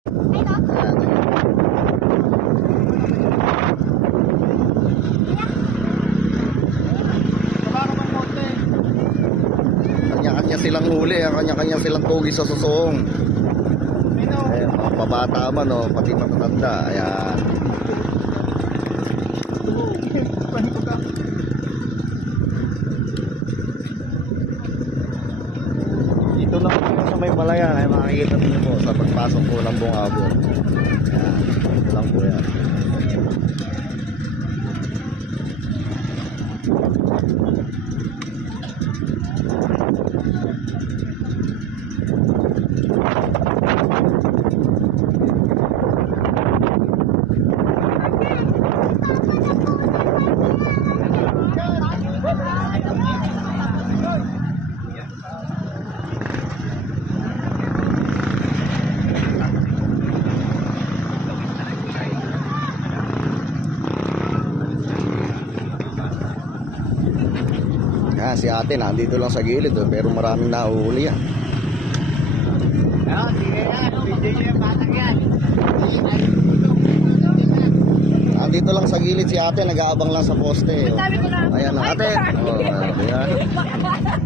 Kanya-kanya silang huli, ah. kanya-kanya silang tugi sa susong. Ayan, mga pabata man, oh, pati matatanda. Ayan. Dito lang po sa may palayan ay makikita niyo po sa pagpasok po ng bungabon. Dito lang po yan. Yan, si ate nandito lang sa gilid oh, pero maraming nahuhuli yan. Nandito lang sa gilid si ate, nag-aabang lang sa poste. Oh. Ayan na ate. Oh, ayan.